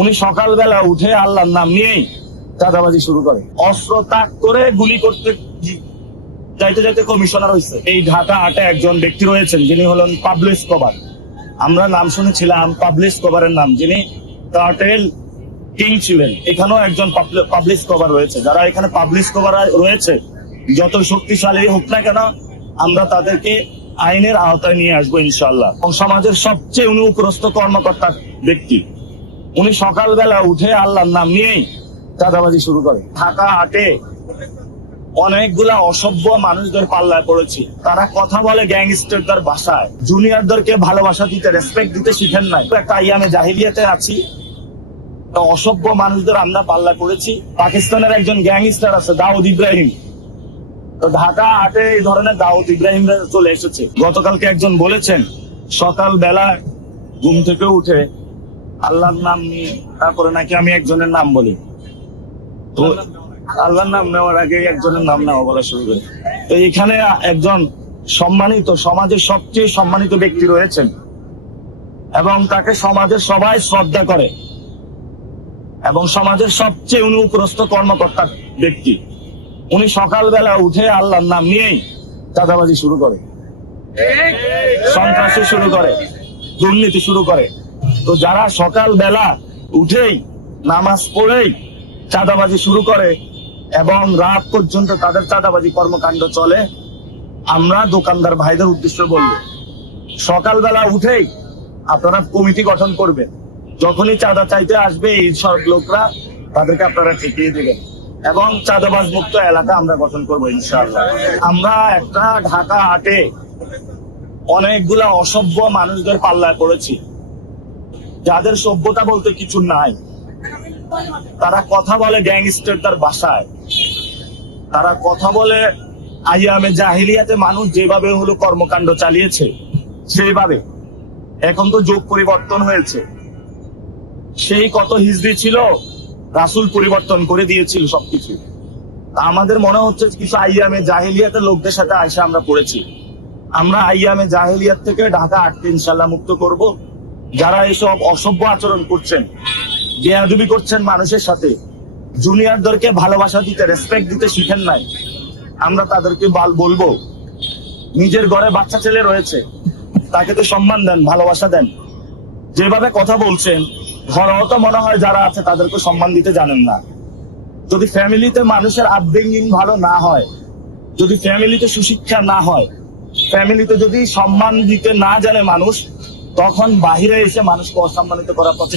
উনি সকালবেলা উঠে আল্লাহর নাম নিয়েই চাঁদাবাজি শুরু করে, অস্ত্র তাক করে গুলি করতে যাইতে যাইতে কমিশনার হয়েছে। এই ঢাকা 8-এ একজন ব্যক্তি রয়েছেন যিনি হলেন পাবলো এসকোবার। আমরা নাম শুনেছিলাম পাবলো এসকোবারের নাম, যিনি কার্টেল কিং ছিলেন। এখানেও একজন পাবলো এসকোবার রয়েছে। যারা এখানে পাবলো এসকোবার রয়েছে, যত শক্তিশালী হোক না কেন, আমরা তাদেরকে আইনের আওতায় নিয়ে আসবো ইনশাআল্লাহ। এবং সমাজের সবচেয়ে উপরস্থ কর্মকর্তা ব্যক্তি, উনি সকালবেলা উঠে আল্লাহর নাম নিয়েই চাঁদাবাজি শুরু করে। ঢাকা 8-এ অনেকগুলা অসভ্য মানুষদের পাল্লায় পড়েছি। তারা কথা বলে গ্যাংস্টারদের ভাষায়। জুনিয়রদেরকে ভালোবাসা দিতে, রেসপেক্ট দিতে শিখেন নাই। একটা আইয়ামে জাহিলিয়াতে আছি, অসভ্য মানুষদের আমরা পাল্লায় পড়েছি। পাকিস্তানের একজন গ্যাংস্টার আছে দাউদ ইব্রাহিম, তো ঢাকা 8-এ এই ধরনের দাউদ ইব্রাহিমরা চলে এসেছে। গতকালকে একজন বলেছেন সকাল বেলা ঘুম থেকে উঠে আল্লাহর নাম নিয়ে, তারপরে নাকি আমি একজনের নাম বলি, তো আল্লাহর নাম নেওয়ার আগে একজনের নাম নেওয়া বলা শুরু করে। তো এখানে একজন সম্মানিত, সমাজের সবচেয়ে সম্মানিত ব্যক্তি রয়েছেন এবং তাকে সমাজের সবাই শ্রদ্ধা করে এবং সমাজের সবচেয়ে উপরস্থ কর্মকর্তা ব্যক্তি। উনি সকালবেলা উঠে আল্লাহর নাম নিয়েই চাঁদাবাজি শুরু করে, সন্ত্রাসী শুরু করে, দুর্নীতি শুরু করে। তো যারা সকালবেলা উঠেই নামাজ পড়েই চাঁদাবাজি শুরু করে এবং রাত পর্যন্ত তাদের চাঁদাবাজি কর্মকাণ্ড চলে, আমরা দোকানদার ভাইদের উদ্দেশ্যে বলবো, সকালবেলা উঠেই আপনারা কমিটি গঠন করবেন। যখনই চাঁদা চাইতে আসবে এই সব লোকরা, তাদেরকে আপনারা ঠেকিয়ে দিবেন এবং চাঁদাবাজ মুক্ত এলাকা আমরা গঠন করবো ইনশাআল্লাহ। আমরা একটা ঢাকা 8-এ অনেকগুলা অসভ্য মানুষদের পাল্লায় পড়েছি, যাদের সভ্যতা বলতে কিছু নাই। তারা কথা বলে গ্যাংস্টারদের ভাষায়, তারা কথা বলে আইয়ামে জাহিলিয়াতে মানুষ যেভাবে হলো কর্মকাণ্ড চালিয়েছে সেইভাবে। এখন তো যুগ পরিবর্তন হয়েছে, সেই কত হিজরি ছিল, রাসূল পরিবর্তন করে দিয়েছিল সবকিছু। আমাদের মনে হচ্ছে কিছু আইয়ামে জাহিলিয়াতের লোকদের সাথে আইসা আমরা পড়েছি। আমরা আইয়ামে জাহিলিয়াত থেকে ঢাকা 8-কে ইনশাআল্লাহ মুক্ত করব। যারা এইসব অসভ্য আচরণ করছেন, বেয়াদবি করছেন মানুষের সাথে, জুনিয়রদেরকে ভালোবাসা দিতে, রেসপেক্ট দিতে শিখেন নাই, আমরা তাদেরকে বলবো নিজের ঘরে বাচ্চা ছেলে রয়েছে, তাকে তো সম্মান দেন, ভালোবাসা দেন। যেভাবে কথা বলছেন, ঘরেও তো মনে হয় যারা আছে তাদেরকে সম্মান দিতে জানেন না। যদি ফ্যামিলিতে মানুষের আপব্রিঙ্গিং ভালো না হয়, যদি ফ্যামিলিতে সুশিক্ষা না হয়, ফ্যামিলিতে যদি সম্মান দিতে না জানে মানুষ, তখন বাহিরে এসে মানুষকে অসম্মানিত করার প্রচেষ্টা